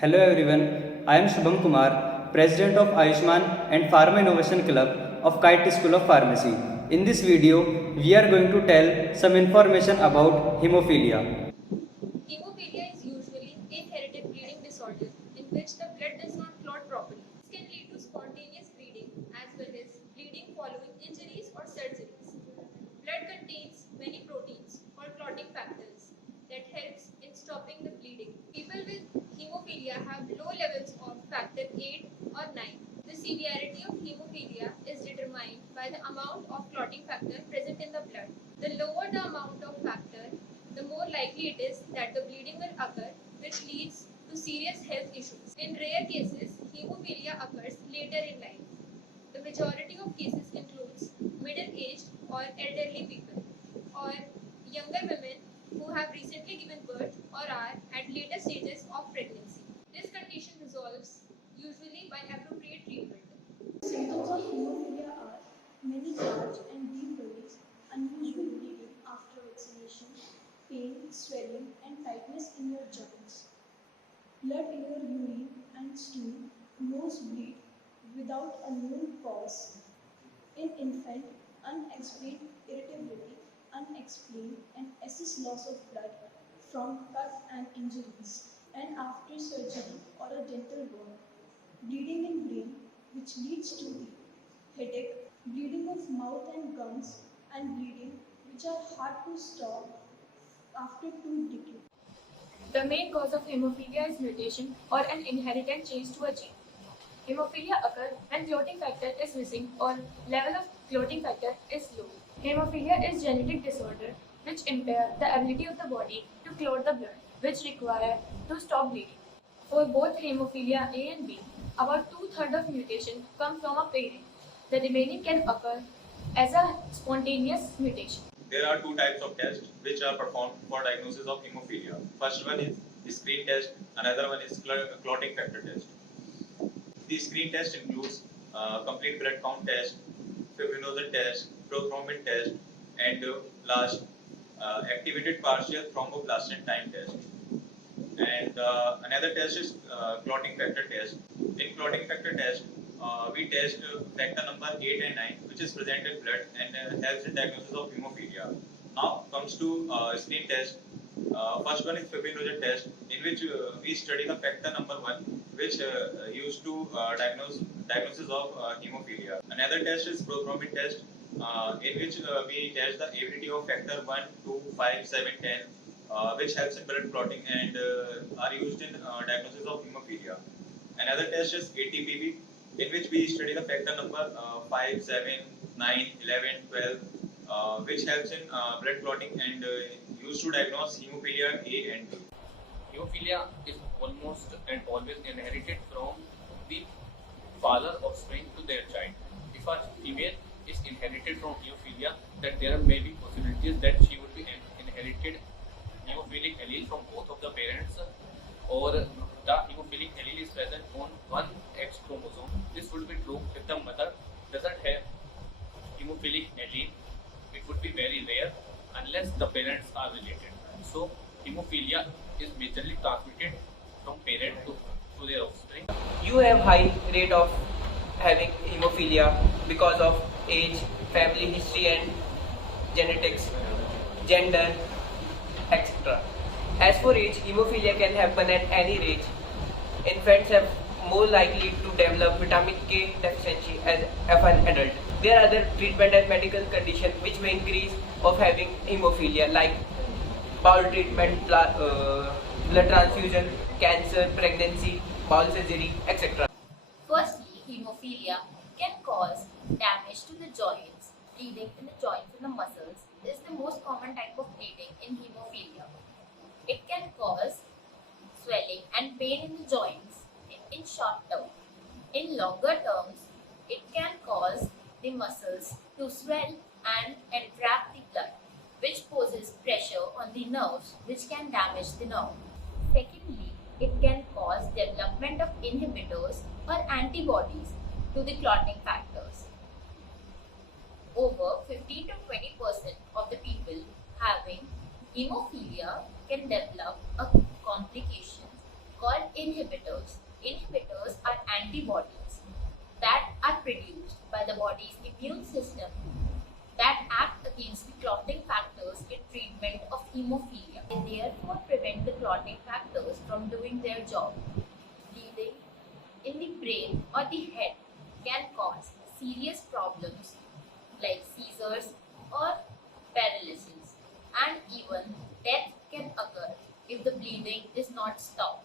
Hello everyone, I am Shubham Kumar, President of AAYUSHMAN and Pharma Innovation Club of KIET School of Pharmacy. In this video, we are going to tell some information about hemophilia. Hemophilia is usually inherited bleeding disorder in which the blood does not clot properly. This can lead to spontaneous bleeding as well as bleeding following injuries or surgeries. Blood contains many proteins called clotting factors that helps in stopping the bleeding. People with hemophilia have low levels of factor 8 or 9. The severity of hemophilia is determined by the amount of clotting factor present in the blood. The lower the amount of factor, the more likely it is that the bleeding will occur, which leads to serious health issues. In rare cases, hemophilia occurs later in life. The majority of cases includes middle-aged or elderly people or younger women who have recently given birth or are at later stages of pregnancy. This condition resolves usually by appropriate treatment. Symptoms of hemophilia are many large and deep bellies, unusual bleeding after vaccination, pain, swelling, and tightness in your joints, blood in your urine and stool, nosebleed without a known cause. In infant, unexplained irritability, unexplained and excess loss of blood from cut and injuries, and after surgery or a dental wound, bleeding in brain, which leads to the headache, bleeding of mouth and gums, and bleeding which are hard to stop after tooth decay. The main cause of hemophilia is mutation or an inherited change to a gene. Hemophilia occurs when clotting factor is missing or level of clotting factor is low. Hemophilia is genetic disorder which impair the ability of the body to clot the blood, which require to stop bleeding. For both hemophilia A and B, about 2/3 of mutation come from a parent. The remaining can occur as a spontaneous mutation. There are two types of tests which are performed for diagnosis of hemophilia. First one is screen test, another one is clotting factor test. The screen test includes complete blood count test, fibrinogen test, prothrombin test, and last activated partial thromboplastin time test. And another test is clotting factor test. In clotting factor test, we test factor number 8 and 9, which is present in blood and helps in diagnosis of hemophilia. Now comes to screen test. First one is fibrinogen test, in which we study the factor number 1, which used to diagnosis of hemophilia. Another test is prothrombin test, in which we test the ability of factor 1, 2, 5, 7, 10, which helps in blood clotting and are used in diagnosis of hemophilia. Another test is ATPB, in which we study the factor number 5, 7, 9, 11, 12, which helps in blood clotting and used to diagnose hemophilia A and B. Hemophilia is almost and always inherited from the father offspring to their child. If a female is inherited from hemophilia, that there may be possibilities that she would be inherited hemophilic allele from both of the parents, or the hemophilic allele is present on one X chromosome. This would be true if the mother doesn't have hemophilic allele. It would be very rare unless the parents are related. So hemophilia is majorly transmitted from parent to their offspring. You have high rate of having hemophilia because of age, family history and genetics, gender, etc. As for age, hemophilia can happen at any age. Infants are more likely to develop vitamin K deficiency as an adult. There are other treatment and medical conditions which may increase of having hemophilia, like bowel treatment, blood transfusion, cancer, pregnancy, bowel surgery, etc. Firstly, hemophilia can cause damage to the joints. Bleeding in the joints and the muscles is the most common type of bleeding in hemophilia. It can cause swelling and pain in the joints in short term. In longer terms, it can cause the muscles to swell and entrap the blood, which poses pressure on the nerves, which can damage the nerve. Secondly, it can cause development of inhibitors or antibodies to the clotting factors. Over 15 to 20% of the people having hemophilia can develop a complication called inhibitors. Inhibitors are antibodies that are produced by the body's immune system that act against the clotting factors in treatment of hemophilia. They therefore prevent the clotting factors from doing their job. Bleeding in the brain or the head can cause serious problems like seizures or paralysis, and even death can occur if the bleeding is not stopped.